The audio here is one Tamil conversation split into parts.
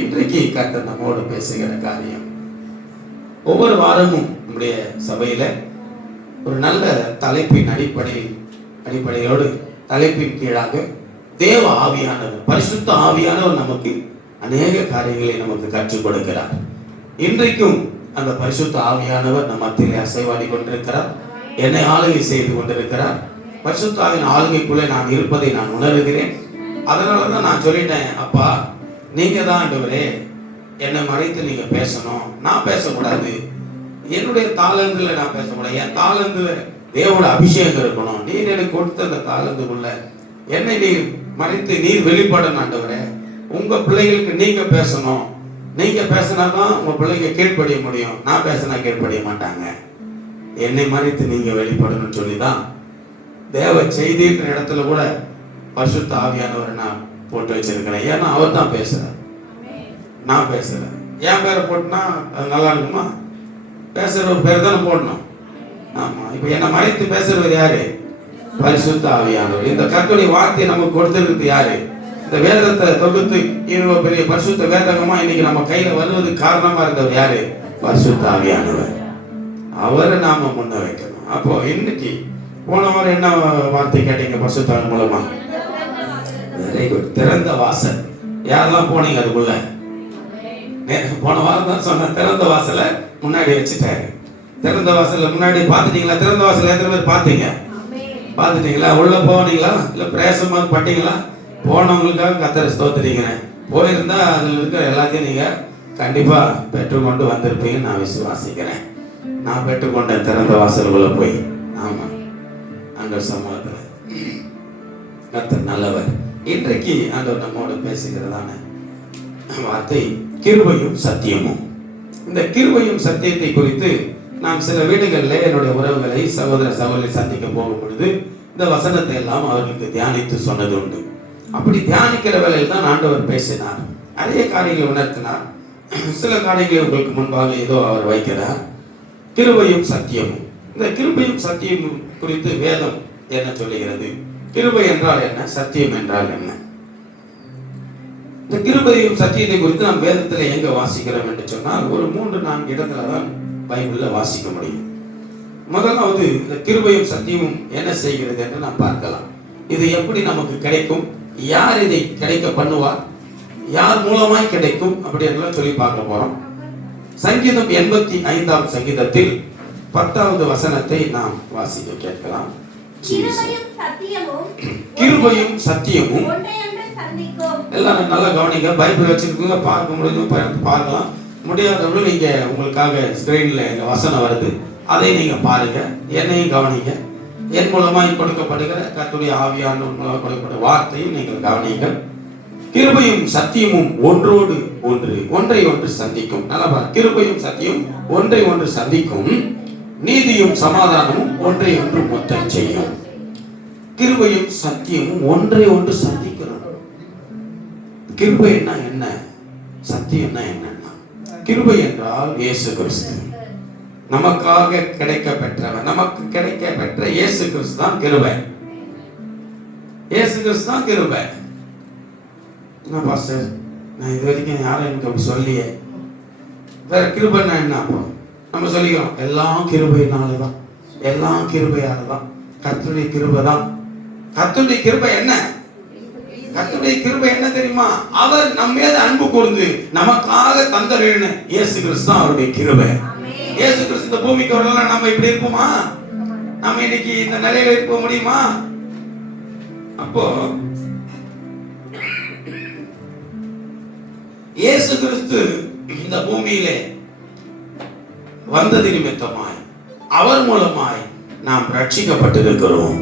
இன்றைக்கு கர்த்தர் நம்மோடு பேசுகிற காரியம், ஒவ்வொரு வாரமும் நம்முடைய சபையில ஒரு நல்ல தலைப்பின் அடிப்படையோடு தலைப்பின் கீழாக தேவ ஆவியானவர், பரிசுத்த ஆவியானவர் நமக்கு அநேக காரியங்களை நமக்கு கற்றுக் கொடுக்கிறார். இன்றைக்கும் அந்த பரிசுத்த ஆவியானவர் நம் மத்தியிலே அசைவாடி கொண்டிருக்கிறார், என்னை ஆளுகை செய்து கொண்டிருக்கிறார். பரிசுத்த ஆவியின் ஆளுகைக்குள்ளே நான் இருப்பதை நான் உணர்கிறேன். அதனால தான் நான் சொல்லிட்டேன், அப்பா நீங்க தான் ஆண்டவரே என்னை மறைத்து நீங்க பேசணும், நான் பேசக்கூடாது. என்னுடைய தாளந்துல நான் பேசக்கூடாது, என் தாளந்துல தேவோட அபிஷேகம் இருக்கணும். நீர் எனக்கு கொடுத்த அந்த தாளந்துக்குள்ள என்னை நீர் மறைத்து நீர் வெளிப்படணும் ஆண்டவரே. உங்க பிள்ளைகளுக்கு நீங்க பேசணும், நீங்க பேசினாதான் உங்க பிள்ளைங்க கீழ்ப்படிய முடியும். நான் பேசினா கீழ்ப்படிய மாட்டாங்க. என்னை மறைத்து நீங்க வெளிப்படணும்னு சொல்லிதான் தேவ செய்தின்ற இடத்துல கூட பரிசுத்த ஆவியானவரை நான் போட்டு வச்சிருக்கிறேன். ஏன்னா அவர் தான் பேசுறார், நான் பேசுறேன். என் பேரை போட்டுனா அது நல்லா இருக்குமா? பேசுற பேர் தானே போடணும். ஆமா, இப்ப என்னை மறைத்து பேசுறது யாரு? பரிசுத்த ஆவியானவர். இந்த கர்த்தருடைய வார்த்தையை நமக்கு கொடுத்திருக்கிறது யாரு? இந்த வேதத்தை தொகுத்து இவ்வளவு பெரிய பரிசுத்த வேதகமா இன்னைக்கு நம்ம கையில வருவதுக்கு காரணமா இருந்தவர் யாரு? பரிசுத்த ஆவியானவர். அவரை நாம முன்ன வைக்கணும். அப்போ இன்னைக்கு போன வாரம் என்ன வார்த்தை கேட்டீங்க? பரிசுத்த ஆவி மூலமா வெரி குட். திறந்த வாசல். யாரெல்லாம் போனீங்க அதுக்குள்ள? போன வாரம் தான் சொன்ன, திறந்த வாசலை முன்னாடி வச்சுட்டாரு. திறந்த வாசல்ல முன்னாடி பாத்துட்டீங்களா? திறந்த வாசல் எத்தனை பேர் பாத்தீங்க? பாத்துட்டீங்களா? உள்ள போனீங்களா? இல்ல பிரேசமா பட்டீங்களா? போனவங்களுக்காக கர்த்தரை ஸ்தோத்திரிக்கிறேன். போயிருந்தா அதுல இருக்கிற எல்லாத்தையும் நீங்க கண்டிப்பா பெற்றுக்கொண்டு வந்திருப்பீங்கன்னு நான் விசுவாசிக்கிறேன். நான் பெற்றுக்கொண்ட திறந்த வாசலுக்குள்ள போய், ஆமா, ஆண்டவர் சமூகத்துல கர்த்தர் நல்லவர். இன்றைக்கு ஆண்டவர் நம்மோடு பேசுகிறதான வார்த்தை கிருபையும் சத்தியமும். இந்த கிருபையும் சத்தியத்தை குறித்து நான் சில வீடுகளில் என்னுடைய உறவுகளை சகோதர சகோதரி சந்திக்க போகும் பொழுது இந்த வசனத்தை எல்லாம் அவர்களுக்கு தியானித்து சொன்னது உண்டு. அப்படி தியானிக்கிற வேளையில் தான் ஆண்டவர் பேசினார், நிறைய காரியங்களை உணர்த்தினார். சில காரியங்களை உங்களுக்கு முன்பாக ஏதோ அவர் வைக்கிறார். கிருபையும் சத்தியமும். இந்த கிருபையும் சத்தியமும் குறித்து வேதம் என்ன சொல்லுகிறது? கிருபை என்றால் என்ன? சத்தியம் என்றால் என்ன? இந்த கிருபையும் சத்தியத்தை குறித்து நாம் வேதத்தில் எங்க வாசிக்கிறோம் என்று சொன்னால் ஒரு 3-4 இடத்துல தான் பைபிள்ல வாசிக்க முடியும். முதலாவது இந்த கிருபையும் சத்தியமும் என்ன செய்கிறது என்று நாம் பார்க்கலாம். இது எப்படி நமக்கு கிடைக்கும், யார் இதை கிடைக்க பண்ணுவார், யார் மூலமாய் கிடைக்கும் அப்படி எல்லாம் சொல்லி பார்க்க போறோம். சங்கீதம் 85ஆம் சங்கீதத்தில் 10வது வசனத்தை நாம் வாசிக்க கேட்கலாம். கிருபையும் சத்தியமும் எல்லாரும் நல்லா கவனிங்க. பைபிள் வச்சிருக்கீங்க, பார்க்க முடியும் பார்க்கலாம். முடியாதவர்கள் நீங்க உங்களுக்காக ஸ்கிரீன்ல எங்க வசனம் வருது, அதை நீங்க பாருங்க, என்னையும் கவனிங்க. என் மூலமாய் கொடுக்கப்படுகிற கர்த்தருடைய ஆவியானவர் மூலமாக கொடுக்கப்படுகிற வார்த்தையும் நீங்கள் கவனிங்கள். கிருபையும் சத்தியமும் ஒன்றோடு ஒன்று, ஒன்றை ஒன்று சந்திக்கும். நல்லா பாருங்க, கிருபையும் சத்தியம் ஒன்றை ஒன்று சந்திக்கும், நீதியும் சமாதானமும் ஒன்றை ஒன்று மொத்தம் செய்யும். கிருபையும் சத்தியமும் ஒன்றை ஒன்று சந்திக்கிறோம். கிருபைன்னா என்ன, சத்தியம்னா என்னன்னா, கிருபை என்றால் இயேசு கிறிஸ்து நமக்காக கிடைக்க பெற்றவர், நமக்கு கிடைக்க பெற்ற இயேசு கிறிஸ்து தான் கிருபை. இயேசு கிறிஸ்து தான் கிருபை. என்ன பாஸ்டர், நான் இது வரைக்கும் யாரும் எனக்கு அப்படி சொல்லியே. வேற கிருபைன்னா என்ன? அப்போ நம்ம சொல்லிக்கிறோம் எல்லாம் கிருபையினால தான், எல்லாம் கிருபையால தான், கர்த்தருடைய கிருபை தான். கர்த்தருடைய கிருபை என்ன? கர்த்தருடைய கிருபை என்ன தெரியுமா? அவர் நம்ம மீது அன்பு கூர்ந்து நமக்காக தந்தருள்னு இயேசு கிறிஸ்து தான் அவருடைய கிருபை. இயேசு கிறிஸ்து இந்த பூமிக்கு வரலாம், நம்ம இப்படி இருப்போமா? நம்ம இன்னைக்கு இந்த நிலையில இருக்க முடியுமா? அப்போ இயேசு கிறிஸ்து இந்த பூமியிலே வந்தது நிமித்தமாய் அவர் மூலமாய் நாம் ரட்சிக்கப்பட்டிருக்கிறோம்.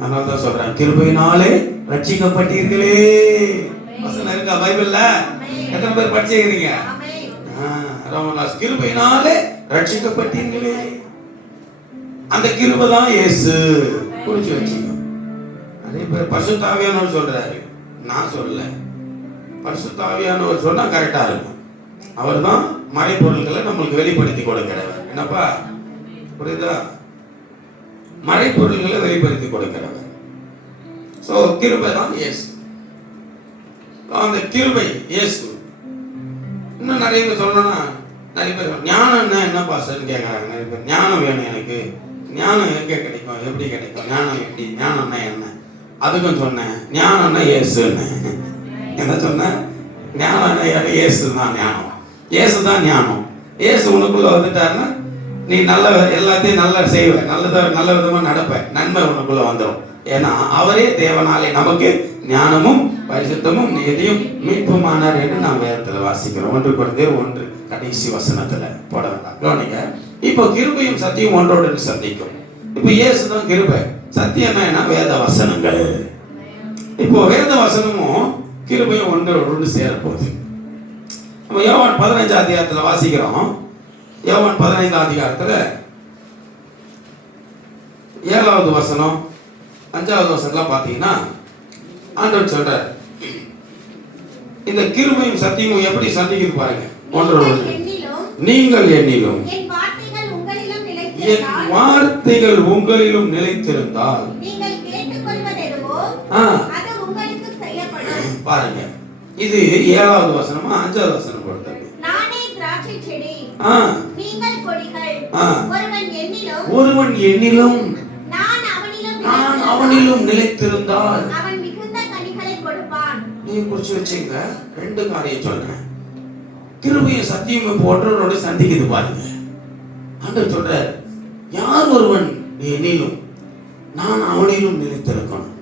அதனால்தான் சொல்றேன், கிருபையினாலே ரட்சிக்கப்பட்டீர்களே. வசனம் இருக்கா பைபிள்ல? எத்தனை பேர் படிச்சிருக்கீங்க? கிருபையினாலே ரட்சிக்கப்பட்டீர்களே. அந்த கிருபை தான் இயேசு. குறிச்சு வச்சுக்கோ. நிறைய பேர் பரிசுத்த ஆவியானவர் சொல்றாரு, நான் சொல்லல. பரிசுத்த ஆவியானவர் சொன்னா கரெக்டா இருக்கும். அவர் தான் மறைப்பொருள்களை நம்மளுக்கு வெளிப்படுத்தி கொடுக்கிறவர். என்னப்பா புரியுதா? மறைப்பொருள்களை வெளிப்படுத்தி கொடுக்கிறவர். சோ கிருபை தான் இயேசு. அந்த கிருபை இயேசு. இன்னும் நிறைய பேர் சொல்லணும்னா, நிறைய பேர் ஞானம் என்ன பாஸ்டர்னு கேட்குறாங்க. நிறைய பேர் ஞானம் வேணும் எனக்கு, ஞானம் எங்கே கிடைக்கும், எப்படி கிடைக்கும், ஞானம் எப்படி, ஞானம்னா என்ன? அதுக்கும் சொன்னேன், ஞானம்னா இயேசுன்னு. என்ன சொன்னேன்? ஞானம்னா இயேசு தான் ஞானம், இயேசு தான் ஞானம். இயேசு உனக்குள்ள வந்துட்டாருன்னா நீ நல்ல எல்லாத்தையும் நல்லா செய்வ, நல்ல விதமாக நடப்ப, நன்மை உனக்குள்ள வந்துடும். ஏன்னா அவரே தேவனாலே நமக்கு ஞானமும் பரிசுத்தமும் நீதியும் மீட்புமானார் என்று நாம் வேதத்தில் வாசிக்கிறோம். 1 Corinthians 1 கடைசி வசனத்துல போட வேண்டாம், கவனிங்க. இப்போ கிருபையும் சத்தியம் ஒன்றோடு சந்திக்கும். இப்போ இயேசு தான் கிருபை, சத்தியம் என்ன? வேத வசனங்கள். இப்போ வேத வசனமும் கிருபையும் ஒன்றோடு சேரப்போகுது. நம்ம யோவான் 15 அதிகாரத்துல வாசிக்கிறோம். யோவான் 15 அதிகாரத்துல 7வது வசனம் 5வது வசனம்லாம் பார்த்தீங்கன்னா ஆண்டவர் சொல்றார், இந்த கிருபையும் சத்தியமும் எப்படி சந்திக்குது பாருங்க. ஒன்றோடு நீங்கள் என்னிலும் என் வார்த்தைகள் உங்களிலும் நிலைத்திருந்தால் பாருங்க. இது 7வது வசனமா 5வது வசனம் பொறுத்தது. ஒருவன் என்னிலும் நான் அவனிலும் நிலைத்திருந்தால் நீ குறிச்சு வச்சுங்க. 2 காரியம் சொல்றேன். கிருபையும் சத்தியமும் ஒன்றோடு சந்திக்குது பாருங்க. ஆண்டவர் சொல்றார், யார் ஒருவன் என்னிலும் நான் அவனிலும் நிலைத்திருக்கணும்.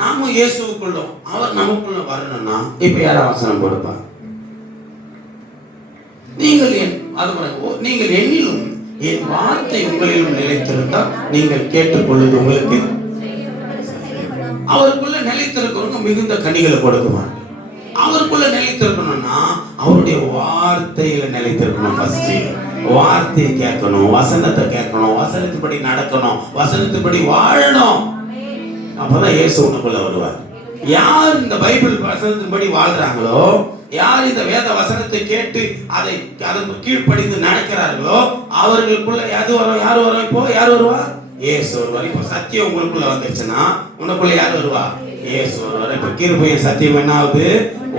நாம இயேசுக்குள்ளும் அவர் நமக்குள்ள வரணும்னா இப்ப யார வசனம் கொடுப்பா? நீங்கள் நீங்கள் என்னிலும் என் வார்த்தை உங்களிலும் நிலைத்திருந்தால் நீங்கள் கேட்டுக்கொள்வது உங்களுக்கு. அவருக்குள்ள நிலைத்திருக்கிறவங்க மிகுந்த கனிகளை கொடுக்குவாங்க. அவருக்குள்ள நிலைத்திருக்கணும்னா அவருடைய வார்த்தையில நிலைத்திருக்கணும். ஃபர்ஸ்ட் வார்த்தையை கேட்கணும், வசனத்தை கேட்கணும், வசனத்துப்படி நடக்கணும், வசனத்துப்படி வாழணும். அப்பதான் இயேசு உனக்குள்ள வருவார். யார் இந்த பைபிள் வசனத்தின்படி வாழ்றாங்களோ, யார் இந்த வேத வசனத்தை கேட்டு அதை அதற்கு கீழ்ப்படிந்து நடக்கிறார்களோ அவர்களுக்குள்ள யார் வரும்? இப்போ யார் வருவா? இயேசு வருவார். இப்போ சத்தியம் உங்களுக்குள்ள வந்துருச்சுன்னா உனக்குள்ள யார் வருவா? இயேசு வருவார். இப்போ கிருபையும் சத்தியம் என்ன ஆகுது?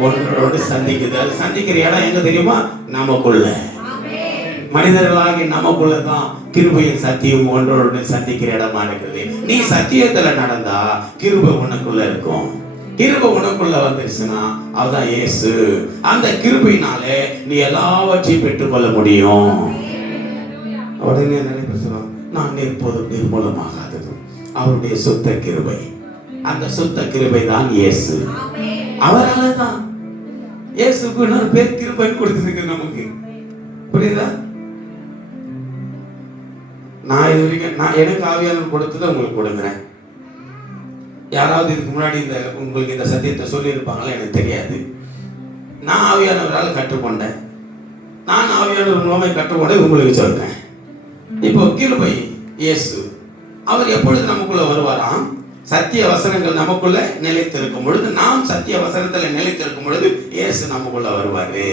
ஒன்றோடு சந்திக்குது. அது சந்திக்கிற இடம் எங்க தெரியுமா? நமக்குள்ள. மனிதர்களாகி நமக்குள்ள தான் கிருபையும் சத்தியம் ஒன்றோடு சந்திக்கிற இடமா இருக்குது. நீ சத்தியத்துல நடந்தா கிருபை உனக்குள்ள இருக்கும். கிருபை உனக்குள்ள வந்துருச்சுன்னா அதுதான் இயேசு. அந்த கிருபையினாலே நீ எல்லாவற்றையும் பெற்றுக்கொள்ள முடியும். உடனே நிறைய பேர் சொல்லுவாங்க, நான் எப்போதும் நிர்மூலமாகாதது அவருடைய சுத்த கிருபை. அந்த சுத்த கிருபை தான் இயேசு. அவரால தான் இயேசுக்கு இன்னொரு பேர் கிருபை கொடுத்துருக்கு நமக்கு. புரியுதா? நான் இது வரைக்கும் எனக்கு ஆவியானவர் கொடுத்ததை உங்களுக்கு கொடுக்குறேன். யாராவது இதுக்கு முன்னாடி உங்களுக்கு இந்த சத்தியத்தை சொல்லியிருப்பாங்களா எனக்கு தெரியாது. நான் ஆவியானவரால் கற்றுக்கொண்டேன். நான் ஆவியானவர் மூலமாக கற்றுக்கொண்டது உங்களுக்கு சொல்றேன். இப்போ கிருபை இயேசு அவர் எப்பொழுது நமக்குள்ள வருவாராம்? சத்திய வசனங்கள் நமக்குள்ள நிலைத்திருக்கும் பொழுது, நாம் சத்திய வசனத்துல நிலைத்திருக்கும் பொழுது இயேசு நமக்குள்ள வருவாரு.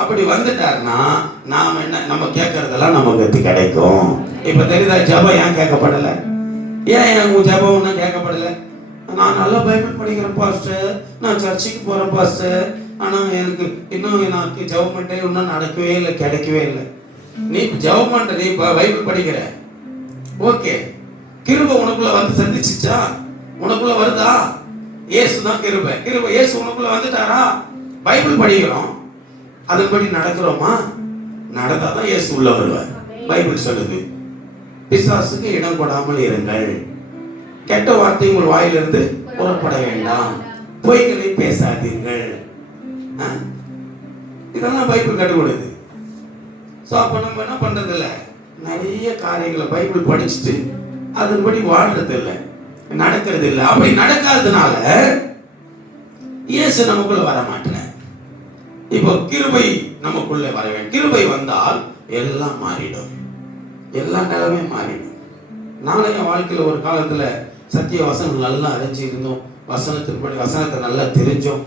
அப்படி வந்துட்டாருன்னா நாம என்ன, நம்ம கேட்கறதெல்லாம் நமக்கு கிடைக்கும். இப்ப தெரியுதா ஜெபம் ஏன் கேட்கப்படலை? ஏன் உங்க ஜெபம் ஒன்றும் கேட்கப்படலை? நான் நல்லா பைபிள் படிக்கிறேன் பாஸ்டர், நான் சர்ச்சுக்கு போறேன் பாஸ்டர், ஆனா எனக்கு இன்னும் எனக்கு ஜெபம் பண்ணே இன்னும் நடக்கவே இல்லை, கிடைக்கவே இல்லை. நீ ஜெபம் பண்ற, நீ பைபிள் படிக்கிற, ஓகே, கிருபை உனக்குள்ள வந்து சந்திச்சுச்சா? உனக்குள்ள வருதா? இயேசு தான் கிருபை. கிருபை இயேசு உனக்குள்ள வந்துட்டாரா? பைபிள் படிக்கிறோம், அதன்படி நடக்கிறோமா? நடந்தாதான் இயேசு உள்ள வருவார். பைபிள் சொல்லுது, பிசாசுக்கு இடம் கொடாமல் இருங்கள், கெட்ட வார்த்தை உங்கள் வாயிலிருந்து புறப்பட வேண்டாம், பொய்களை பேசாதீர்கள். இதெல்லாம் பைபிள் கற்றுக் கொடுக்குது. ஸோ அப்போ நம்ம என்ன பண்றது இல்லை, நிறைய காரியங்களை பைபிள் படிச்சுட்டு அதன்படி வாழ்றது இல்லை, நடக்கிறது இல்லை. அப்படி நடக்காததுனால இயேசு நமக்குள்ள வர மாட்டேன். இப்போ கிருபை நமக்குள்ள வர வேண்டும். கிருபை வந்தால் எல்லாம் மாறிடும், எல்லா நிலைமை மாறிடும். நாளைய வாழ்க்கையில் ஒரு காலத்துல சத்திய வசனம் நல்லா அறிஞ்சு இருந்தோம், வசனத்தின்படி வசனத்தை நல்லா தெரிஞ்சோம்,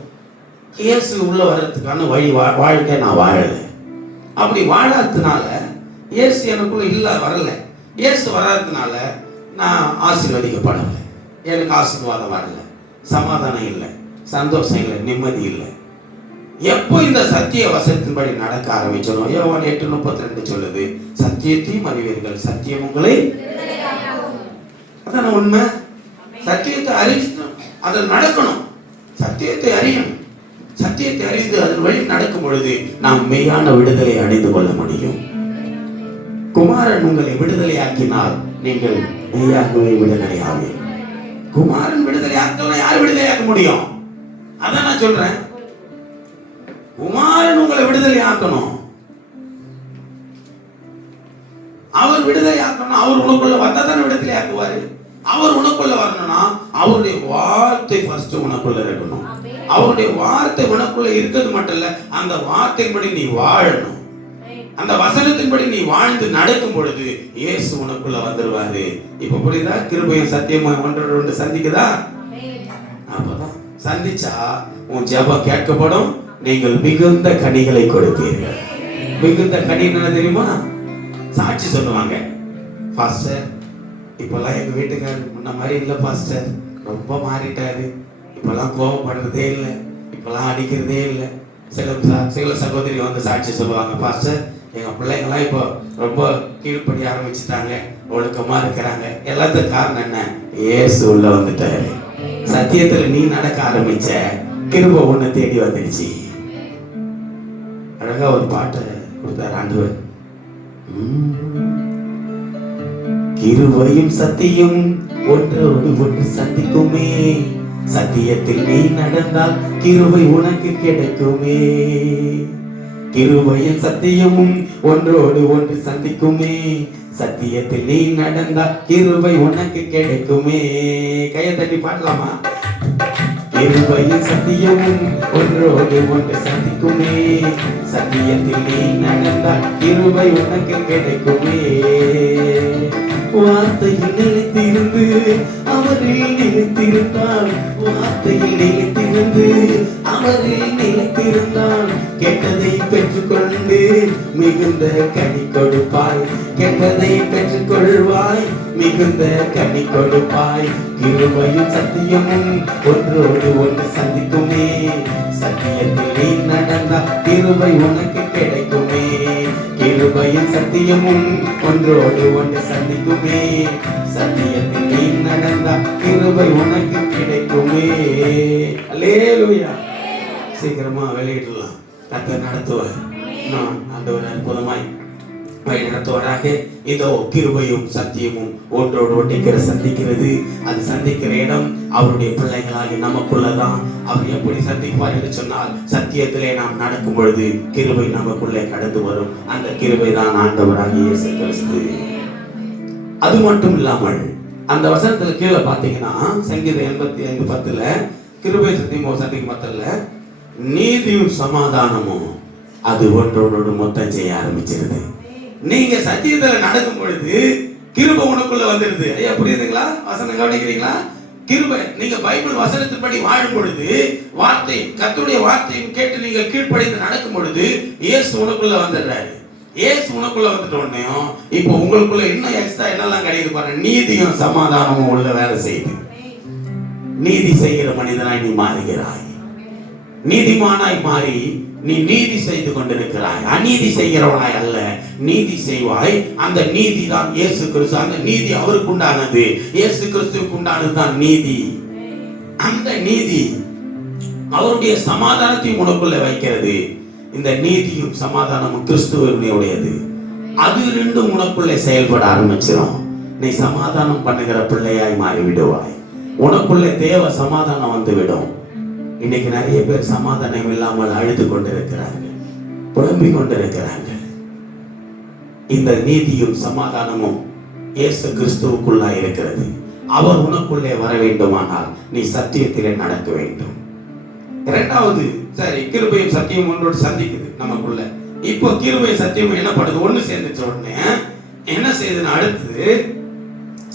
இயேசு உள்ள வர்றதுக்கான வழி வாழ்க்கை நான் வாழலை. அப்படி வாழாததுனால இயேசு எனக்குள்ள இல்ல வரல. இயேசு வராததுனால நான் ஆசீர்வதிக்கப்படலை, எனக்கு ஆசீர்வாதம் வரல, சமாதானம் இல்லை, சந்தோஷம் இல்லை, நிம்மதி இல்லை. எப்போ இந்த சத்திய வசனத்தின்படி நடக்க ஆரம்பிச்சோம், யோவான் 8:32 சொல்லுது, சத்தியத்தையும் அறிவீர்கள், சத்தியம் உங்களை. அதான் உண்மை. சத்தியத்தை அறிஞ்சு அதில் நடக்கணும். சத்தியத்தை அறியணும். சத்தியத்தை அறிந்து அதன் வழி நடக்கும் பொழுது நாம் மெய்யான விடுதலை அடைந்து கொள்ள முடியும். குமாரன் உங்களை விடுதலையாக்கினால் நீங்கள் மெய்யாகவே விடுதலை ஆவீர்கள். குமாரன் விடுதலை ஆக்கலாம், யார் விடுதலையாக்க முடியும்? அதான் நான் சொல்றேன். குமாரன் உங்களை விடுதலை ஆக்கணும். அவர் விடுதலை ஆக்கணும். அவர் உனக்குள்ள வந்தா தானே விடுதலை ஆக்குவாரு. அவர் உனக்குள்ள வரணும்னா அவருடைய வார்த்தை ஃபர்ஸ்ட் உனக்குள்ள இருக்கணும். அவருடைய வார்த்தை உனக்குள்ள இருக்கிறது மட்டும் இல்ல, அந்த வார்த்தையின்படி நீ வாழணும். அந்த வசனத்தின்படி நீ வாழ்ந்து நடக்கும் பொழுது இயேசு உனக்குள்ள வந்துருவாரு. இப்ப புரியுதா? கிருபையும் சத்தியமும் ஒன்றோடு ஒன்று சந்திக்குதா? அப்பதான் சந்திச்சா உன் ஜெபம் கேட்கப்படும். நீங்கள் மிகுந்த கனிகளை கொடுப்பீர்கள். மிகுந்த கனி என்ன தெரியுமா? சாட்சி சொல்லுவாங்க. பாஸ்டர், இப்பெல்லாம் எங்க வீட்டுக்காரர் முன்ன மாதிரி இல்லை பாஸ்டர், ரொம்ப மாறிட்டாரு. இப்பெல்லாம் கோபப்படுறதே இல்லை, இப்பெல்லாம் அடிக்கிறதே இல்லை. சில சகோதரி வந்து சாட்சி சொல்லுவாங்க, பாஸ்டர் எங்க பிள்ளைங்களாம் இப்போ ரொம்ப கீழ்ப்படி ஆரம்பிச்சுட்டாங்க, ஒழுக்கமா இருக்கிறாங்க. எல்லாத்துக்கும் காரணம் என்ன? இயேசு உள்ள வந்துட்டாரு. சத்தியத்துல நீ நடக்க ஆரம்பிச்ச, கிருபை உன்னை தேடி வந்துடுச்சு. அழகா ஒரு பாட்டை கொடுத்தாரு ஆண்டவர். கிருபையும் சத்தியம் ஒன்றோடு ஒன்று சந்திக்குமே, சத்தியத்தில் நீ நடந்தால் கிருபை உனக்கு கிடைக்குமே. கிருபையும் சத்தியமும் ஒன்றோடு ஒன்று சந்திக்குமே, சத்தியத்தில் நீ நடந்தால் கிருபை உனக்கு கிடைக்குமே. கையை தட்டி பாடலாமா? கிருபையும் சத்தியமும் ஒன்றோடு ஒன்று சந்திக்குமே, சத்தியத்தில் நீ நடந்தால் கிருபை உனக்கு கிடைக்குமே. வார்த்தையில் நிலைத்திருந்து அவரில் நிலைத்திருந்தால், வார்த்தையில் நிலைத்திருந்து அவரில் நிலைத்திருந்தால் கேட்டதை பெற்றுக்கொண்டு மிகுந்த கனி கொடுப்பாய். கேட்டதை பெற்றுக்கொள்வாய், மிகுந்த கனி கொடுப்பாய். கிருபையும் சத்தியமும் ஒன்றோடு ஒன்று சந்திக்குமே, சத்தியத்தில் நீ நடந்தால் கிருபை உனக்கு கிடைக்குமே. கிருபையும் சத்தியமும் ஒன்றோடு ஒன்று சந்திக்குமே, சத்தியத்தில் நீ நடந்தால் கிருபை உனக்கு கிடைக்குமே. அல்லேலூயா. சீக்கிரமா வெளியிடலாம். கர்த்தர் நடத்துவார். நான் ஆண்டவர் அற்புதமாய் வழி நடத்துவாராக. இதோ கிருபையும் சத்தியமும் ஒன்றோடு ஒன்றை சந்திக்கிறது. அது சந்திக்கிற இடம் அவருடைய பிள்ளைகளாகி நமக்குள்ளதான். அவர் எப்படி சந்திப்பார் என்று சொன்னால், சத்தியத்திலே நாம் நடக்கும் பொழுது கிருபை நமக்குள்ளே கடந்து வரும். அந்த கிருபை தான் ஆண்டவராகிய இயேசு கிறிஸ்து. அது மட்டும் இல்லாமல் அந்த வசனத்துல கீழே பார்த்தீங்கன்னா, சங்கீதம் 85:10 கிருபை சத்தியமோ சந்திக்கும் மத்தல்ல, நீதியும் சமாதானமும் அது ஒன்றோடு மொத்தம் செய்ய ஆரம்பிச்சிருது. நீங்க சத்தியத்துல நடக்கும் பொழுது கிருபை உனக்குள்ள வந்துருது. ஐயா புரியுதுங்களா? வசனம் கவனிக்கிறீங்களா? கிருபை, நீங்க பைபிள் வசனத்தின்படி வாழும் பொழுது, வார்த்தை கர்த்தருடைய வார்த்தையும் கேட்டு நீங்கள் கீழ்ப்படிந்து நடக்கும் பொழுது இயேசு உனக்குள்ள வந்துடுறாரு. இயேசு உனக்குள்ள வந்துட்ட உடனே இப்போ உங்களுக்குள்ள இன்னும் எக்ஸ்ட்ரா என்னெல்லாம் கிடைக்குது பாருங்க. நீதியும் சமாதானமும் உள்ள வேலை செய்யுது. நீதி செய்கிற மனிதனாய் நீ மாறுகிறாய். நீதிமானாய் மாறி நீ நீதி செய்து கொண்டிருக்கிறாய். அநீதி செய்கிறவனாய் அல்ல, நீதி செய்வாய். அந்த நீதி தான் இயேசு கிறிஸ்து. அந்த நீதி அவருக்கு உண்டானது, இயேசு கிறிஸ்துவுக்கு உண்டானது தான் நீதி. அந்த நீதி அவருடைய சமாதானத்தையும் உனக்குள்ள வைக்கிறது. இந்த நீதியும் சமாதானமும் கிறிஸ்துவனுடையது. அது ரெண்டும் உனக்குள்ளே செயல்பட ஆரம்பிச்சிடும். நீ சமாதானம் பண்ணுகிற பிள்ளையாய் மாறிவிடுவாய். உனக்குள்ளே தேவ சமாதானம் வந்துவிடும். இன்னைக்கு நிறைய பேர் சமாதானம் இல்லாமல் அழுது கொண்டிருக்கிறார்கள், புலம்பிக் கொண்டிருக்கிறார்கள். இந்த நீதியும் சமாதானமும் இயேசு கிறிஸ்துவுக்குள்ளா இருக்கிறது. அவர் உனக்குள்ளே வர வேண்டுமானால் நீ சத்தியத்திலே நடக்க வேண்டும். இரண்டாவது, சரி, கிருபையும் சத்தியம் ஒன்றோடு சந்திக்குது நமக்குள்ள. இப்போ கிருபை சத்தியம் என்ன பண்ணுது? ஒண்ணு சேர்ந்துச்ச உடனே என்ன செய்யுதுன்னு அடுத்தது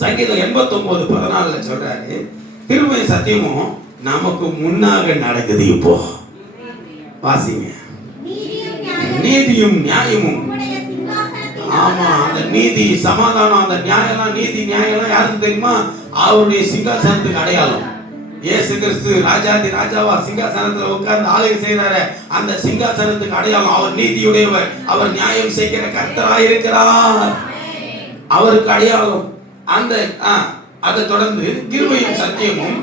சங்கீதம் 89:14 சொல்றாரு, கிருபை சத்தியமும் நமக்கு முன்னாக நடக்குது. இப்போ வாசிங்க. நீதியும் நியாயமும். ஆமா, அந்த நீதி சமாதானம், அந்த நியாயம், நீதி நியாயம் யாருக்கு தெரியுமா? அவருடைய சிங்காசனத்துக்கு அடையாளம். இயேசு கிறிஸ்து ராஜாதி ராஜாவா சிங்காசனத்துல உட்கார்ந்து ஆளுகை செய்கிறாரு. அந்த சிங்காசனத்துக்கு அடையாளம் அவர் நீதியுடையவர், அவர் நியாயம் செய்கிற கர்த்தராய் இருக்கிறார். அவருக்கு அடையாளம் அந்த அதை தொடர்ந்து கிருபையும் சத்தியமும்.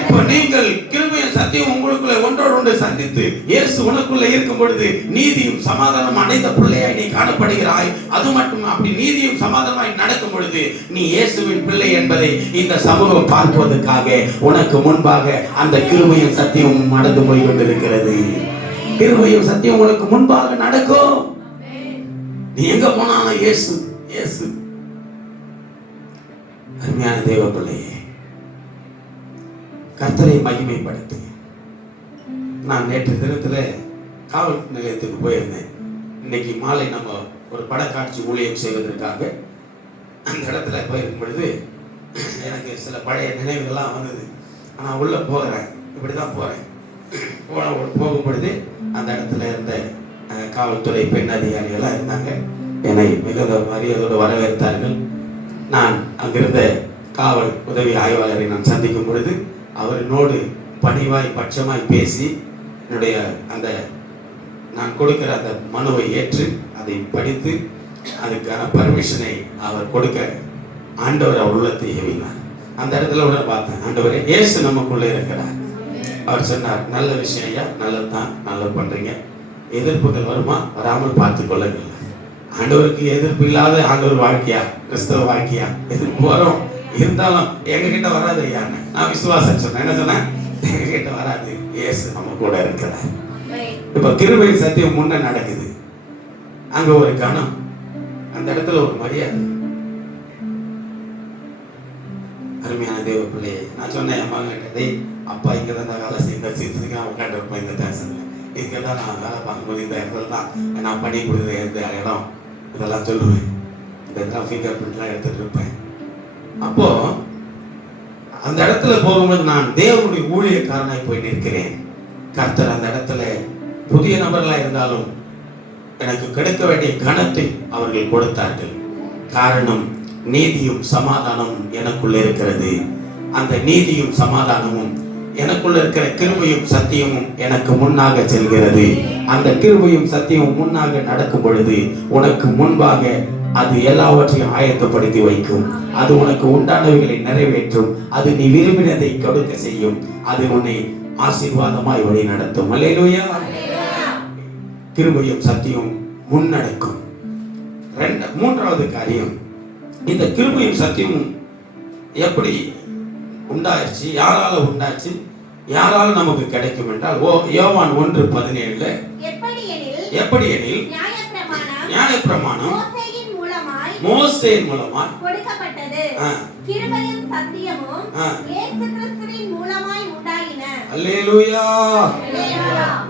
இப்ப நீங்கள் கிருபையும் சத்தியம் உங்களுக்குள்ள ஒன்றோடு ஒன்று சந்தித்து இயேசு உனக்குள்ள இருக்கும் பொழுது நீதியும் சமாதானம் அடைந்த பிள்ளையாய் நீ காணப்படுகிறாய். அது மட்டும் அப்படி நீதியும் சமாதானமாய் நடக்கும் பொழுது நீ இயேசுவின் பிள்ளை என்பதை இந்த சமூகம் பார்ப்பதற்காக உனக்கு முன்பாக அந்த கிருபையும் சத்தியமும் நடந்து போய் கொண்டிருக்கிறது. கிருபையும் சத்தியம் உனக்கு முன்பாக நடக்கும். நீ எங்க போனாலும் இயேசு இயேசு. அருமையான தேவ பிள்ளையே, கர்த்தரை மகிமைப்படுத்து. நான் நேற்று தினத்தில் காவல் நிலையத்துக்கு போயிருந்தேன். இன்னைக்கு மாலை நம்ம ஒரு படக்காட்சி ஊழியம் செய்வதற்காக அந்த இடத்துல போயிருக்கும் பொழுது எனக்கு சில பழைய நினைவுகள்லாம் வந்தது. ஆனால் உள்ளே போகிறேன், இப்படி தான் போகிறேன். போகும் பொழுது அந்த இடத்துல இருந்த காவல்துறை பெண் அதிகாரிகளாக இருந்தாங்க. என்னை மிகுந்த மரியாதையோடு வரவேற்றார்கள். நான் அங்கிருந்த காவல் உதவி ஆய்வாளரை நான் சந்திக்கும் பொழுது அவரினோடு பணிவாய் பட்சமாய் பேசி என்னுடைய அந்த நான் கொடுக்கிற அந்த மனுவை ஏற்று அதை படித்து அதுக்கான பர்மிஷனை அவர் கொடுக்க ஆண்டவர் அவர் உள்ளத்தை ஏவினார். அந்த இடத்துல கூட பார்த்தேன், ஆண்டவரே இயேசு நமக்குள்ளே இருக்கிறார். அவர் சொன்னார், நல்ல விஷயம் ஐயா, நல்லதுதான், நல்லது பண்றீங்க. எதிர்ப்புகள் வருமா, வராமல் பார்த்து கொள்ளுங்கள். ஆண்டவருக்கு எதிர்ப்பு இல்லாத ஆண்டவர் வாழ்க்கையா, கிறிஸ்தவ வாழ்க்கையா? எதிர்ப்பு வரும், இருந்தாலும் எங்க கிட்ட வராது ஐயா. நான் விசுவாசம் சொன்னேன். என்ன சொன்னேன்? எங்க கிட்ட வராது, இயேசு நம்ம கூட இருக்கிறார். இப்ப கிருபை சத்தியம் முன்ன நடக்குது. அங்க ஒரு கணம், அந்த இடத்துல ஒரு மரியாதை. அருமையான தேவ பிள்ளையே, நான் சொன்னேன் என் மகன், அப்பா இங்க தான் வேலை செய்ய நான் உட்காந்து இருப்பேன் இந்த டேஷன்ல. இங்க தான் நான் வேலை பார்க்கும்போது இந்த இடத்துல தான் நான் பண்ணி கொடுக்குற இந்த இடம் இதெல்லாம் சொல்லுவேன். இதெல்லாம் ஃபிங்கர் பிரிண்ட்லாம் எடுத்துட்டு இருப்பேன். அப்போ அந்த இடத்துல போகும்போது நான் தேவனுடைய ஊழியக்காரனாய் போய் நிற்கிறேன். கர்த்தர் அந்த இடத்துல புதிய நபர்களாக இருந்தாலும் எனக்கு கிடைக்க வேண்டிய கனத்தை அவர்கள் கொடுத்தார்கள். காரணம், நீதியும் சமாதானமும் எனக்குள்ள இருக்கிறது. அந்த நீதியும் சமாதானமும் எனக்குள்ள இருக்கிற கிருபையும் சத்தியமும் எனக்கு முன்னாக செல்கிறது. அந்த கிருபையும் சத்தியமும் முன்னாக நடக்கும் பொழுது உனக்கு முன்பாக அது எல்லாவற்றையும் ஆயத்தப்படுத்தி வைக்கும். அது உனக்கு உண்டானவைகளை நிறைவேற்றும். அது நீ விரும்பினதை கொடுக்க செய்யும். அது உன்னை ஆசீர்வாதமாய் வழி நடத்தும். அல்லேலூயா. கிருபையும் சத்தியம் முன்னடக்கும். மூன்றாவது காரியம், இந்த கிருபையும் சத்தியமும் எப்படி உண்டாயிருச்சு, யாரால உண்டாச்சு, யாரால நமக்கு கிடைக்கும் என்றால் யோவான் 1:17 எப்படி எனில் நியாயப்பிரமாணம் மோசேயின் மூலமாய் கொடுக்கப்பட்டது, கிருபையும் சத்தியமும் இயேசு கிறிஸ்துவின் மூலமாய் உண்டாயின. அல்லேலூயா.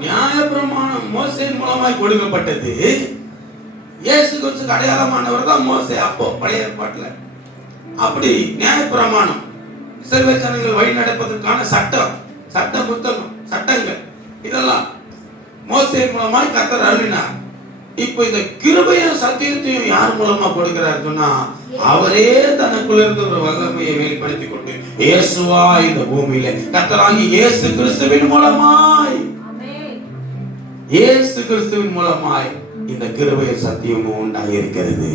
நியாயப்பிரமாணம் மோசேயின் மூலமாய் கொடுக்கப்பட்டது. இயேசு கிறிஸ்துக்கு அடையாளமானவர் தான் மோசே. அப்போ பழைய ஏற்பாட்டுல அப்படி நியாயப்பிரமாணம் இஸ்ரவேல் ஜனங்கள் வழி நடப்பதற்கான சட்ட புத்தகம், சட்டங்கள் இதெல்லாம் மோசே மூலமாய் கர்த்தர் அருளினார். இப்போ இந்த கிருபையும் சத்தியத்தையும் யார் மூலமா கொடுக்கிறார் சொன்னா, அவரே தனக்குள்ள இருந்து ஒரு வல்லமையை வெளிப்படுத்தி கொண்டு இயேசுவா இந்த பூமியில கர்த்தராகி இயேசு கிறிஸ்துவின் மூலமாய், இயேசு கிறிஸ்துவின் மூலமாய் இந்த கிருபையும் சத்தியமும் உண்டாகி இருக்கிறது.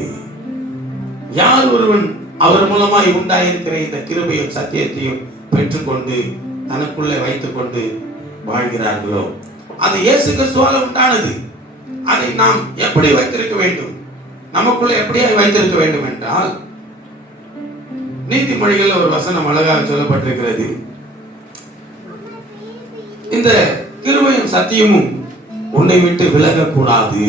யார் ஒருவன் அவர் மூலமாய் உண்டாயிருக்கிற இந்த கிருபையும் சத்தியத்தையும் பெற்றுக்கொண்டு தனக்குள்ளே வைத்துக் கொண்டு வாழ்கிறார்களோ அது இயேசு கிறிஸ்துவால உண்டானது. அதை நாம் எப்படி வைத்திருக்க வேண்டும், நமக்குள்ள எப்படியா வைத்திருக்க வேண்டும் என்றால், நீதிமொழிகள் ஒரு வசனம் அழகாக சொல்லப்பட்டிருக்கிறது. இந்த கிருபையும் சத்தியமும் உன்னை விட்டு விலகக்கூடாது.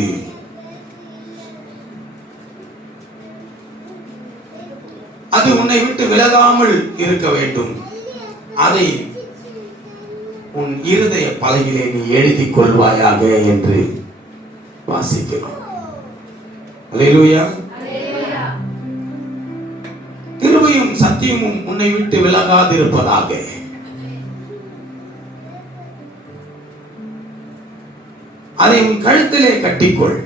அது உன்னை விட்டு விலகாமல் இருக்க வேண்டும். அதை உன் இருதய பலகையிலே நீ எழுதிக் கொள்வாயாக என்று வாசிக்கிறோம். அல்லேலூயா. கிருபையும் சத்தியமும் உன்னை விட்டு விலகாதிருப்பதாக. அதை உன் கழுத்திலே கட்டிக்கொள்.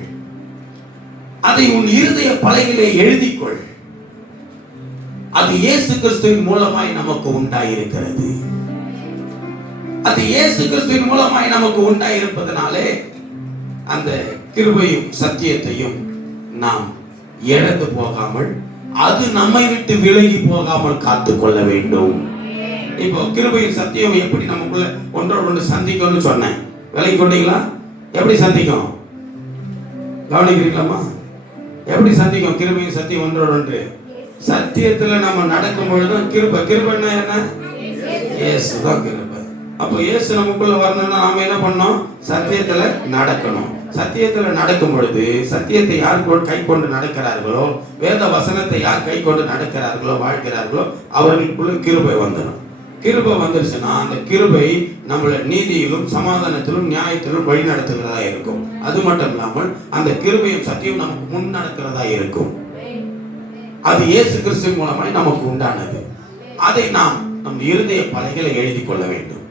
அதை உன் இருதய பலகையிலே எழுதிக்கொள். அது இயேசு கிறிஸ்துவின் மூலமாய் நமக்கு உண்டாயிருக்கிறது. அது இயேசு கிறிஸ்துவின் மூலமாய் நமக்கு உண்டாயிருப்பதனாலே அந்த கிருபையும் சத்தியத்தையும் நாம் இழந்து போகாமல், அது நம்மை விட்டு விலகி போகாமல் காத்துக்கொள்ள வேண்டும். இப்போ கிருபையும் சத்தியம் எப்படி நமக்குள்ள ஒன்றோடு ஒன்று சந்திக்கும்னு சொன்னேன். விலகி கொண்டீங்களா? எப்படி சந்திக்கும் கவனிக்கிறீங்களாமா? எப்படி சந்திக்கும் கிருபையும் சத்தியம் ஒன்றோடு ஒன்று? சத்தியத்துல நம்ம நடக்கும் பொழுதும் கிருபை. கிருபைன்னா என்ன? இயேசு தான் கிருபை. அப்போ இயேசு நமக்குள்ள வரணும்னா நாம என்ன பண்ணோம்? சத்தியத்துல நடக்கணும். சத்தியத்துல நடக்கும் பொழுது சத்தியத்தை யார் கை கொண்டு நடக்கிறார்களோ, வேத வசனத்தை யார் கை கொண்டு நடக்கிறார்களோ, வாழ்கிறார்களோ, அவர்களுக்குள்ள கிருபை வந்துடும். கிருபை வந்துருச்சுன்னா அந்த கிருபை நம்மளை நீதியிலும் சமாதானத்திலும் நியாயத்திலும் வழி நடத்துகிறதா இருக்கும். அது மட்டும் இல்லாமல் அந்த கிருபையும் சத்தியம் நமக்கு முன் நடக்கிறதா இருக்கும். அது இயேசு கிறிஸ்து மூலமாய் நமக்கு உண்டானது. அதை நாம் நம் இருதய பலகைகளை எழுதி கொள்ள வேண்டும்.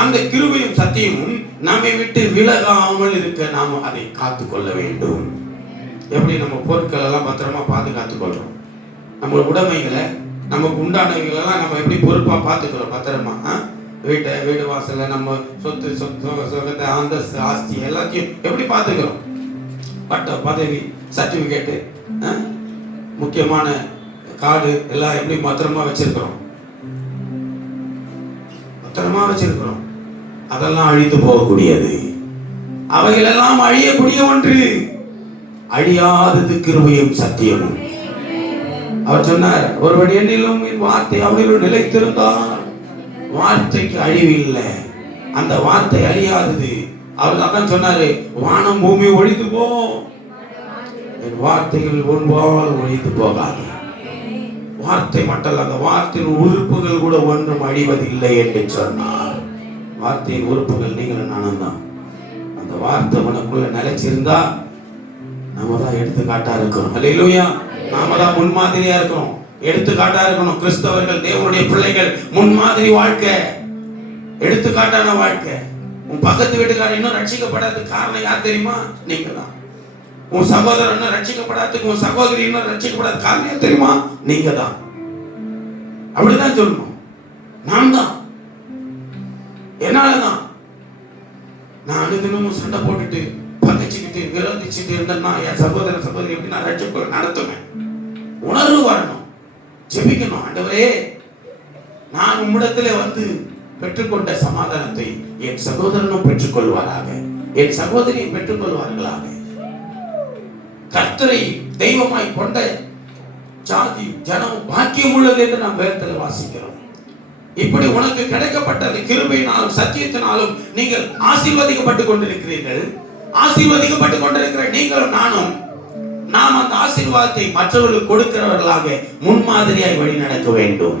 அந்த கிருபையும் சத்தியமும் நம்மை விட்டு விலகாமல் இருக்க நாம் அதை காத்துக்கொள்ள வேண்டும். எப்படி நம்ம பொருட்கள் எல்லாம் பத்திரமா பாதுகாத்துக் கொள்றோம், நம்ம உடைமைகளை, நமக்கு உண்டானவைகளெல்லாம் நம்ம எப்படி பொறுப்பா பார்த்துக்கிறோம் பத்திரமா. வீடு வாசல்ல நம்ம சொத்தை அந்தஸ்து ஆஸ்தி எல்லாத்தையும் எப்படி பார்த்துக்கிறோம்? பட்டம் பதவி சர்டிபிகேட்டு முக்கியமான கார்டு எல்லாம் எப்படி பத்திரமா வச்சிருக்கிறோம்? பத்திரமா வச்சிருக்கிறோம். அதெல்லாம் அழித்து போகக்கூடியது. அவைகள் எல்லாம் அழியக்கூடிய ஒன்று. அழியாதது கிருபையும் சத்தியமும். அவர் சொன்னார், ஒருவன் என்னிலும் என் வார்த்தை அவனிலும் நிலைத்திருந்தால் வார்த்தைக்கு அழிவு இல்லை. அந்த வார்த்தை அழியாதது. அவர் தான் சொன்னாரு, வானம் பூமி ஒழித்து போ, என் வார்த்தைகள் ஒன்பால் ஒழித்து போகாது. வார்த்தை மட்டும் அந்த வார்த்தையின் உறுப்புகள் கூட ஒன்றும் அழிவதில்லை என்று சொன்னார். வார்த்தையின் உறுப்புகள் நீங்கள் நானும் தான். அந்த வார்த்தை உனக்குள்ள நிலைச்சிருந்தா நாம தான் எடுத்துக்காட்டா இருக்கிறோம். அல்லேலூயா. நாம தான் முன்மாதிரியா இருக்கணும், எடுத்துக்காட்டா இருக்கணும். கிறிஸ்தவர்கள், தேவனுடைய பிள்ளைகள் முன்மாதிரி வாழ்க்கை, எடுத்துக்காட்டான வாழ்க்கை. உன் பக்கத்து வீட்டுக்காரர் இன்னும் ரட்சிக்கப்படாததுக்கு காரணம் யார் தெரியுமா? நீங்க தான். உன் சகோதரன் இன்னும் ரட்சிக்கப்படாததுக்கு, உன் சகோதரி இன்னும் ரட்சிக்கப்படாத காரணம் யார் தெரியுமா? நீங்க தான். அப்படிதான் சொல்லணும். நான் தான், என்னாலதான். நான் அனுதினமும் சண்டை போட்டுட்டு பகைச்சுக்கிட்டு விரோதிச்சுட்டு இருந்தேன்னா என் சகோதர சகோதரி எப்படி நான் ரட்சிப்பு நடத்துவேன்? உணர்வு வரணும், ஜெபிக்கணும். ஆண்டவரே, நான் உம்மிடத்திலே வந்து பெற்றுக்கொண்ட சமாதானத்தை என் சகோதரனும் பெற்றுக்கொள்வாராக, என் சகோதரியும் பெற்றுக்கொள்வார்களாக. கர்த்தரை தெய்வமாய் கொண்ட ஜாதி ஜனம் பாக்கியம் உள்ளது என்று நாம் வேதத்தில் வாசிக்கிறோம். இப்படி உனக்கு கிடைக்கப்பட்ட அந்த கிருபையினாலும் சத்தியத்தினாலும் நீங்கள் ஆசீர்வதிக்கப்பட்டுக் கொண்டிருக்கிறீர்கள். ஆசீர்வதிக்கப்பட்டுக் கொண்டிருக்கிற நீங்களும் நானும் நாம் அந்த ஆசீர்வாதத்தை மற்றவர்களுக்கு கொடுக்கிறவர்களாக முன்மாதிரியாய் வழி நடக்க வேண்டும்.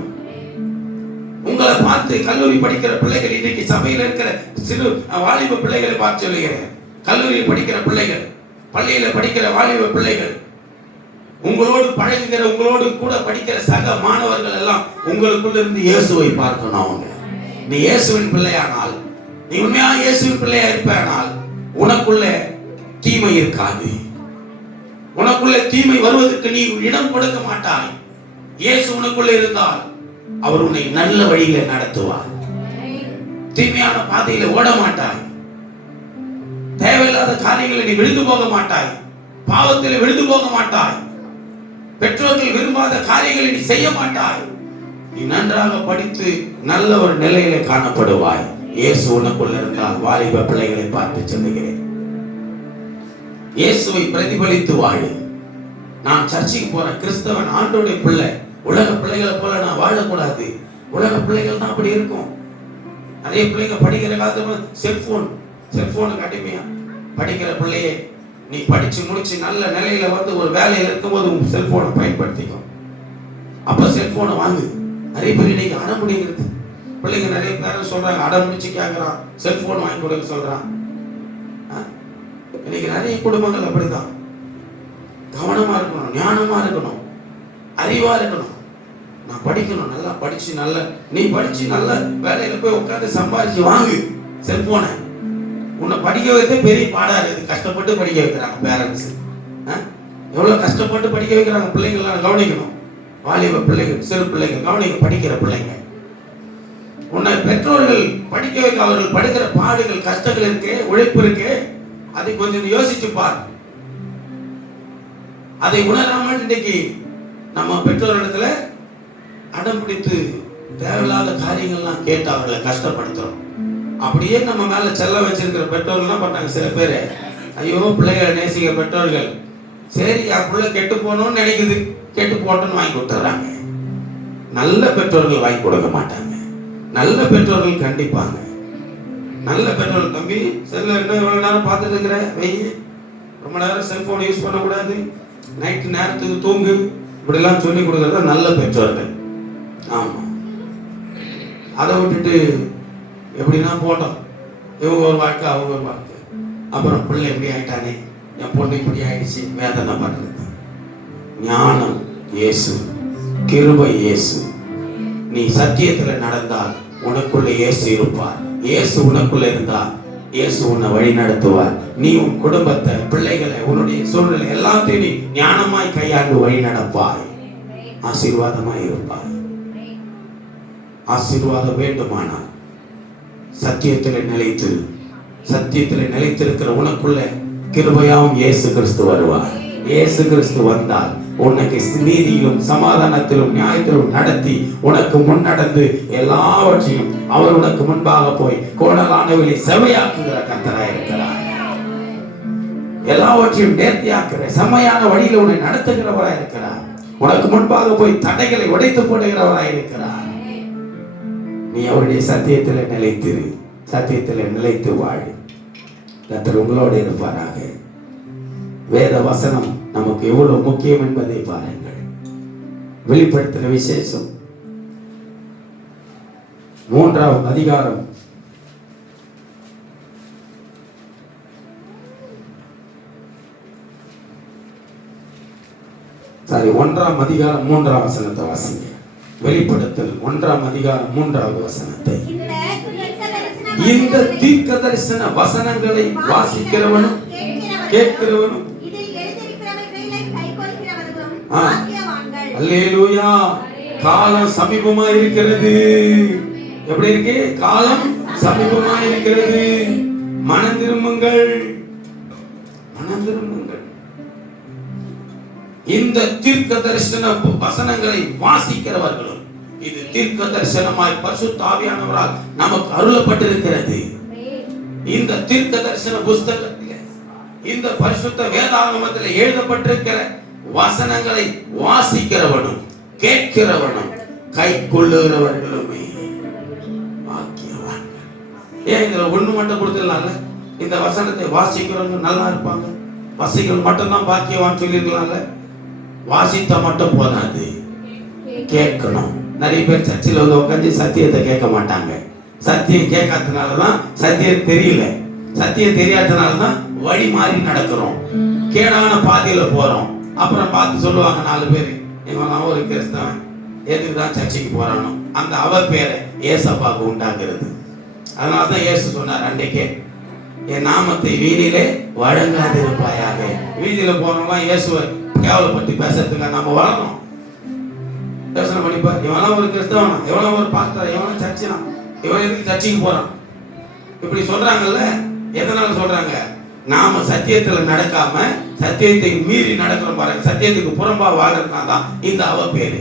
உங்களை பார்த்து கல்லூரி படிக்கிற பிள்ளைகள், இன்றைக்கு சபையில் இருக்கிற சிறு வாலிப பிள்ளைகளை பார்த்து சொல்லுகிறேன். கல்லூரியில் படிக்கிற பிள்ளைகள், பள்ளியில படிக்கிற வாலிப பிள்ளைகள், உங்களோடு பழகுகிற, உங்களோடு கூட படிக்கிற சக மாணவர்கள் எல்லாம் உங்களுக்குள்ள இருந்து இயேசுவை பார்க்கணும். அவங்க, நீ இயேசுவின் பிள்ளையானால், நீ உண்மையா இயேசுவின் பிள்ளையா இருப்பானால் உனக்குள்ள தீமை இருக்காது. உனக்குள்ள தீமை வருவதற்கு நீ இடம் கொடுக்க மாட்டாய். இயேசு உனக்குள்ள இருந்தால் அவர் உன்னை நல்ல வழியில நடத்துவார். தீமையான பாதையில ஓட மாட்டாய். தேவையில்லாத காரியங்களை நீ விழுந்து போக மாட்டாய். பாவத்தில் விழுந்து போக மாட்டாய். பெற்றோர்கள் விரும்பாத காரியங்களை நீ செய்ய மாட்டாய். நீ நன்றாக படித்து நல்ல ஒரு நிலையில காணப்படுவாய். இயேசு உனக்குள்ள இருந்தால் வாலிப பிள்ளைகளை பார்த்து சொல்லுகிறேன், இயேசுவை பிரதிபலித்து வாழு. நான் சர்ச்சைக்கு போற கிறிஸ்தவன், ஆண்டோடைய பிள்ளை. உலக பிள்ளைகளை போல நான் வாழக்கூடாது. உலக பிள்ளைகள் தான் அப்படி இருக்கும். நிறைய பிள்ளைங்க படிக்கிற காலத்துல செல்போனுக்கு அடிமையா படிக்கிற பிள்ளையே, நீ படிச்சு முடிச்சு நல்ல நிலையில வந்து ஒரு வேலையில இருக்கும்போது உன் செல்போனை பயன்படுத்திக்கும். அப்ப செல்போனை வாங்கு. நிறைய பேர் இன்னைக்கு அடம் முடிக்கிறது. பிள்ளைங்க நிறைய பேரும் சொல்றாங்க, அடம் முடிச்சு கேட்கறான், செல்போன் வாங்கி கொடுக்க சொல்றான். இன்னைக்கு நிறைய குடும்பங்கள் அப்படிதான். கவனமா இருக்கணும், ஞானமா இருக்கணும், அறிவா இருக்கணும். நான் படிக்கணும், நல்லா படிச்சு நல்ல, நீ படிச்சு நல்ல வேலையில போய் உட்காந்து சம்பாதிச்சு வாங்கு செல்போனை. உன்னை படிக்க வைத்தே பெரிய பாடா இருக்குது. கஷ்டப்பட்டு படிக்க வைக்கிறாங்க பேரண்ட்ஸ். எவ்வளவு கஷ்டப்பட்டு படிக்க வைக்கிறாங்க பிள்ளைங்களாம் கவனிக்கணும். வாலிப பிள்ளைகள், சிறு பிள்ளைகள், கவனிக்க, படிக்கிற பிள்ளைங்க, உன்னை பெற்றோர்கள் படிக்க வைக்க அவர்கள் படுகிற பாடுகள், கஷ்டங்கள் இருக்கு, உழைப்பு இருக்கு. அதை கொஞ்சம் யோசிச்சு பார். அதை உணராமல் இன்னைக்கு நம்ம பெற்றோரிடத்துல அடம் பிடித்து தேவையில்லாத காரியங்கள்லாம் கேட்டு அவர்களை கஷ்டப்படுத்துறோம். அப்படியே நம்ம மேல செல்ல வச்சிருக்கிற பெற்றோர்கள்லாம் பண்ணாங்க. சில பேர், ஐயோ பிள்ளைகளை நேசிக்கிற பெற்றோர்கள், சரி என் பிள்ளை கெட்டு போகணும்னு நினைக்குது, கெட்டு போட்டோன்னு வாங்கி கொடுத்துட்றாங்க. நல்ல பெற்றோர்கள் வாங்கி கொடுக்க மாட்டாங்க. நல்ல பெற்றோர்கள் கண்டிப்பாங்க. நல்ல பெற்றோர்கள், தம்பி செல்ல என்ன இவ்வளவு நேரம் பார்த்துட்டு இருக்கிற, வெய்ய, ரொம்ப நேரம் செல்போன் யூஸ் பண்ணக்கூடாது, நைட்டு நேரத்துக்கு தூங்கு, இப்படிலாம் சொல்லி கொடுக்கறது நல்ல பெற்றோர்கள். ஆமா, அதை விட்டுட்டு எப்படின்னா போட்டோம், இவங்க ஒரு வாழ்க்கை அவங்க ஒரு வாழ்க்கை, அப்புறம் பிள்ளை எப்படி ஆயிட்டானே, என் பொண்ணு இப்படி ஆயிடுச்சு, வேதனை பண்றது. ஞானம் இயேசு, கிருபை இயேசு. நீ சத்தியத்துல நடந்தால் உனக்குள்ள இயேசு இருப்பார். இயேசு உனக்குள்ள இருந்தால் இயேசு உன்னை வழி நடத்துவார். நீ உன் குடும்பத்தை, பிள்ளைகளை, உன்னுடைய சூழ்நிலை எல்லாத்தையும் நீ ஞானமாய் கையாண்டு வழி நடப்பாய். ஆசீர்வாதமாய் இருப்பாய். ஆசீர்வாதம் வேண்டுமானால் சத்தியத்தில் நிலைத்து, சத்தியத்தில் நிலைத்திருக்கிற உனக்குள்ள கிருபையாவும் இயேசு கிறிஸ்து வருவார். இயேசு கிறிஸ்து வந்தால் உனக்கு நீதியிலும் சமாதானத்திலும் நியாயத்திலும் நடத்தி உனக்கு முன் நடந்து எல்லாவற்றையும் அவர் உனக்கு முன்பாக போய் கோணலானவர்களை செவையாக்குகிற கர்த்தராய் இருக்கிறார். எல்லாவற்றையும் நேர்த்தியாக்குற செம்மையான வழியில உன்னை நடத்துகிறவராய் இருக்கிறார். உனக்கு முன்பாக போய் தடைகளை உடைத்து போடுகிறவராய் இருக்கிறார். நீ அவருடைய சத்தியத்தில் நிலைத்திரு, சத்தியத்தில் நிலைத்து வாழ. கர்த்தர் உங்களோடு இருப்பாராக. வேத வசனம் நமக்கு எவ்வளவு முக்கியம் என்பதை பாருங்கள். வெளிப்படுத்தின விசேஷம் 3ஆம் அதிகாரம் 1ஆம் அதிகாரம் 3ஆம் வசனத்தை வாசிங்க. வெளிப்படுத்தல் 1ஆம் அதிகாரம் 3வது வசனத்தை. இந்த தீர்க்க தரிசன வசனங்களை வாசிக்கிறவனும் கேட்கிறவனும், அல்லேலூயா, காலம் சமீபமா இருக்கிறது. எப்படி இருக்கு? காலம் சமீபமா இருக்கிறது. மனம் திரும்புங்கள், மனம் திரும்புங்கள். இந்த தீர்க்க தரிசன வசனங்களை வாசிக்கிறவர்களும், இது தீர்க்க தரிசனமாய் பரிசுத்த ஆவியானவரால் நமக்கு அருளப்பட்டிருக்கிறது. இந்த தீர்க்க தரிசன புஸ்தகத்தில், இந்த பரிசுத்த வேதாகமத்தில் எழுதப்பட்டிருக்கிற வசனங்களை வாசிக்கிறவனும் கேட்கிறவனும் கை கொள்ளுகிறவர்களுமே பாக்கியவான்கள். ஏன் இதுல ஒண்ணு மட்டும் கொடுத்துடலாம்ல? இந்த வசனத்தை வாசிக்கிறவங்க நல்லா இருப்பாங்க, வாசிக்கிறவங்க மட்டும்தான் பாக்கியவான் சொல்லிருக்கலாம்ல? வாசித்தா மட்டும் போதாது, கேட்கணும். நிறைய பேர் சர்ச்சில் வந்து உட்காந்து சத்தியத்தை கேட்க மாட்டாங்க. சத்தியம் கேட்காததுனாலதான் சத்தியம் தெரியல. சத்தியம் தெரியாததுனாலதான் வழி மாறி நடக்கிறோம், கேடான பாதையில போறோம். அப்புறம் பார்த்து சொல்லுவாங்க 4 பேர், இவன் ஒரு கிறிஸ்தவன், எதுக்குதான் சர்ச்சைக்கு போறானோ, அந்த அவர் பேரை ஏசப்பாக்கு உண்டாக்குறது. அதனாலதான் இயேசு சொன்னார் அன்றைக்கே, என் நாமத்தை வீதியிலே வழங்காதிருப்பாயாக. வீதியில போறவங்களாம் இயேசுவை கேவலப்பட்டு பேசுறதுக்காக நம்ம வரணும். யோசனை பண்ணிப்பார், இவெல்லாம் ஒரு கிறிஸ்தவனா, எவ்வளவு ஒரு பாஸ்டர், எவ்வளவு சர்ச்சனா, இவன் எதுக்கு சர்ச்சைக்கு போறான்? இப்படி சொல்றாங்கல்ல. எதனால சொல்றாங்க? நாம சத்தியத்துல நடக்காம சத்தியத்தை மீறி நடக்கிறோம் பாருங்க, சத்தியத்துக்கு புறம்பா வாழ்றதுனால தான் இந்த அவ பேரு.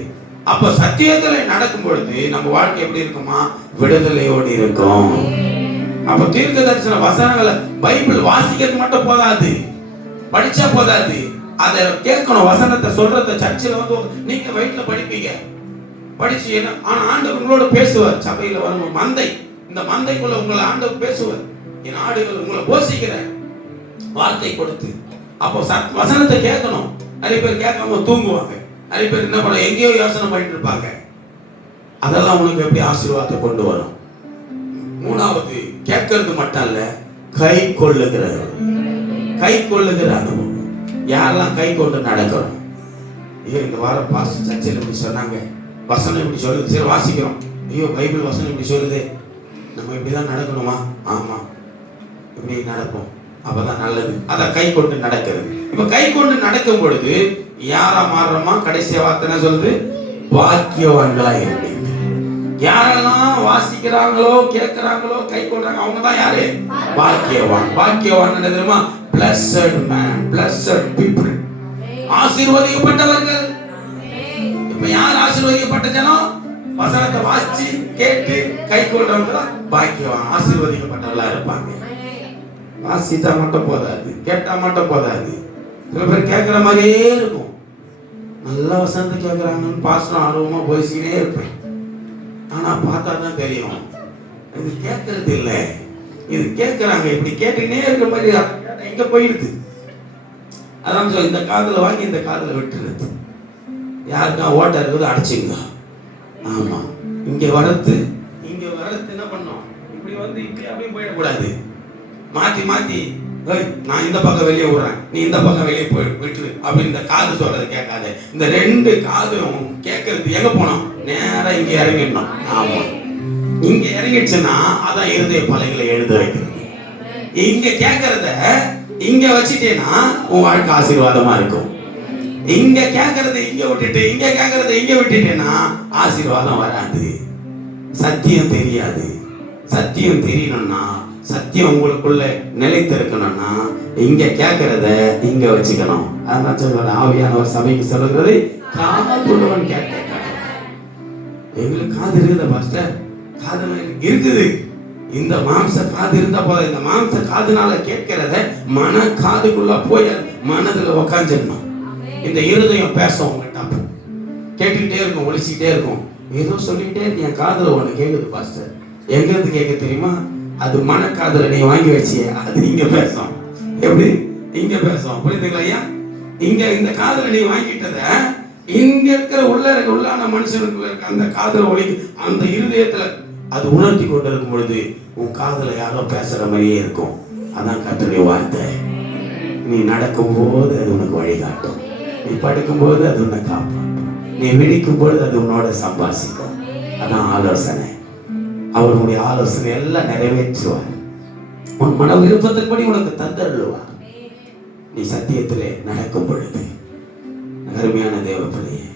அப்ப சத்தியத்துல நடக்கும் பொழுது நம்ம வாழ்க்கை எப்படி இருக்குமா? விடுதலையோடு இருக்கும். அப்ப தீர்க்க தரிசன வசனங்களை பைபிள் வாசிக்கிறது மட்டும் போதாது, படிச்சா போதாது, அதை கேட்கணும். வசனத்தை சொல்றத சர்ச்சில் வந்து நீங்க வயிற்றுல படிப்பீங்க, படிச்சு ஆனா ஆண்டவர் உங்களோட பேசுவார். சபையில வரும் மந்தை, இந்த மந்தைக்குள்ள உங்களை ஆண்டவர் பேசுவார். என் ஆடுகள் உங்களை போஷிக்கிற வார்த்தை கொடுத்து. அப்போ வசனத்தை கேட்கணும். நிறைய பேர் கேட்காம தூங்குவாங்க. நிறைய பேர் என்ன பண்ண, எங்கேயோ யோசனை பண்ணிட்டு இருப்பாங்க. அதெல்லாம் உனக்கு எப்படி ஆசீர்வாதத்தை கொண்டு வரும்? 3வது, கேட்கறது மட்டும் இல்ல, கை கொள்ளுகிற, கை கொள்ளுகிற அனுபவம். யாரெல்லாம் கை கொண்டு நடக்கிறோம்? ஐயோ இந்த வாரம் பாஸ்டர் சர்ச்சில் இப்படி சொன்னாங்க, வசனம் இப்படி சொல்லுது, சரி வாசிக்கிறோம். ஐயோ பைபிள் வசனம் இப்படி சொல்லுது, நம்ம இப்படிதான் நடக்கணுமா? ஆமா, இப்படி நடப்போம், அப்பதான் நல்லது. அதை கை கொண்டு நடக்கிறது. இப்ப கை கொண்டு நடக்கும் பொழுது யாரா மாறுறோமா? கடைசியா வார்த்தை என்ன சொல்லுது? பாக்கியவான்களா இருப்பீங்க. யாரெல்லாம் வாசிக்கிறாங்களோ, கேட்கிறாங்களோ, கை கொள்றாங்க, அவங்க தான் யாரு? பாக்கியவான். பாக்கியவான் என்ன தெரியுமா? blessed man, blessed people. ஆசீர்வதிக்கப்பட்டவர்கள். இப்ப யார் ஆசீர்வதிக்கப்பட்ட ஜனம்? வசனத்தை வாசிச்சு கேட்டு கை கொள்றவங்க தான் பாக்கியவான், ஆசீர்வதிக்கப்பட்டவர்களா இருப்பாங்க. வாசித்தா மட்டும் போதாது, கேட்டா மட்டும் போதாது. சில பேர் கேட்கிற மாதிரியே இருக்கும். நல்ல வசனத்தை கேட்கிறாங்கன்னு பாசனம் ஆர்வமா போயிச்சுக்கிட்டே இருப்பேன். ஆனா பார்த்தா தான் தெரியும் இது கேட்கறது இல்லை, இது கேட்கிறாங்க. இப்படி கேட்டுக்கிட்டே இருக்கிற மாதிரி எங்க போயிடுது. அதான் சொல்லி இந்த காதுல வாங்கி இந்த காதுல விட்டுருது. யாருக்கா ஓட்ட இருக்குது அடைச்சிங்க. ஆமா, இங்க வரது என்ன பண்ணோம்? இப்படி வந்து இப்படி அப்படியே போயிடக்கூடாது. மாத்தி மாத்தி நான் இந்த பக்கம் வெளியே விடுறேன், நீ இந்த பக்கம் வெளியே போய் விட்டுரு அப்படின்னு இந்த காது சொல்றது கேட்காது. இந்த ரெண்டு காதும் கேட்கறது எங்க போனோம்? நேரா இங்க இறங்கிடணும். ஆமா, இங்க இறங்கிடுச்சுன்னா அதான் இருதய பலகைகளை எழுத வைக்கிறது. இங்க கேட்கறத இங்க வச்சுட்டேன்னா உன் வாழ்க்கை ஆசீர்வாதமா இருக்கும். இங்க கேட்கறத இங்க விட்டுட்டு இங்க கேட்கறத இங்க விட்டுட்டேன்னா ஆசீர்வாதம் வராது. சத்தியம் தெரியாது. சத்தியம் தெரியணும்னா, சத்தியம் உங்களுக்குள்ள நிலைத்திருக்கணும்னா இங்க கேட்கறத இங்க வச்சுக்கணும். அதான் சொல்ற ஆவியானவர் சபைக்கு சொல்லுகிறது, காதுள்ளவன் கேட்க. எங்களுக்கு காது இருக்குதா பாஸ்டர்? காது இருக்குது. இந்த மாம்ச காது இருந்தா போல, இந்த மாம்ச காதுனால கேட்கிறத மன காதுக்குள்ள போய் மனதுல உக்காந்துடணும். இந்த இருதயம் பேசும் உங்ககிட்ட, கேட்டுக்கிட்டே இருக்கும், ஒழிச்சுக்கிட்டே இருக்கும். ஏதோ சொல்லிக்கிட்டே இருக்கு, என் காதுல ஒண்ணு கேக்குது பாஸ்டர். எங்க இருந்து கேட்க தெரியுமா? அது மனக்காதுல நீ வாங்கி வச்சிய, அது இங்க பேசும். எப்படி? இங்க பேசும். புரியுதுங்களா ஐயா? இங்க இந்த காதுல நீ வாங்கிட்டத இங்க இருக்கிற உள்ளான மனுஷனுக்குள்ள இருக்க அந்த காதுல ஒளி, அந்த இருதயத்துல அது உணர்த்தி கொண்டு இருக்கும் பொழுது உன் காதுல யாரோ பேசுற மாதிரியே இருக்கும். அதான் கர்த்தருடைய வார்த்தை. நீ நடக்கும் போது அது உனக்கு வழிகாட்டும், நீ படுக்கும் போது அது உன்னை காப்பாற்றும், நீ விழிக்கும் பொழுது அது உன்னோட சம்பாசிக்கும். அதான் ஆலோசனை. அவருடைய ஆலோசனை எல்லாம் நிறைவேற்றுவார். உன் மன விருப்பத்தின்படி உனக்கு தந்தருள்வார். நீ சத்தியத்திலே நடக்கும் பொழுது. அருமையான தேவ பிள்ளையே,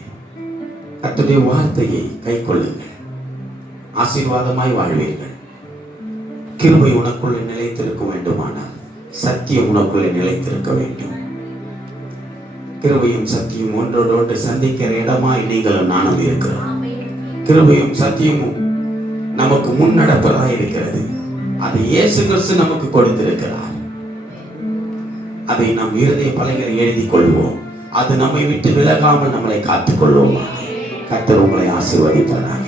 கர்த்தருடைய வார்த்தையை கை கொள்ளுங்கள், ஆசீர்வாதமாய் வாழ்வீர்கள். கிருபை உனக்குள்ளே நிலைத்திருக்க வேண்டுமானால் சத்தியம் உனக்குள்ளே நிலைத்திருக்க வேண்டும். கிருபையும் சத்தியம் ஒன்றோடு ஒன்று சந்திக்கிற இடமாய் நீங்களும் நானும் இருக்கிறோம். கிருபையும் சத்தியமும் நமக்கு முன்னடப்பதாக இருக்கிறது. அதை இயேசு கிறிஸ்து நமக்கு கொடுத்திருக்கிறார். அதை நாம் இருதய பலகையில் எழுதி கொள்வோம். அது நம்மை விட்டு விலகாமல் நம்மளை காத்துக் கொள்வோம். கர்த்தர் உங்களை ஆசீர்வதிப்பாராக.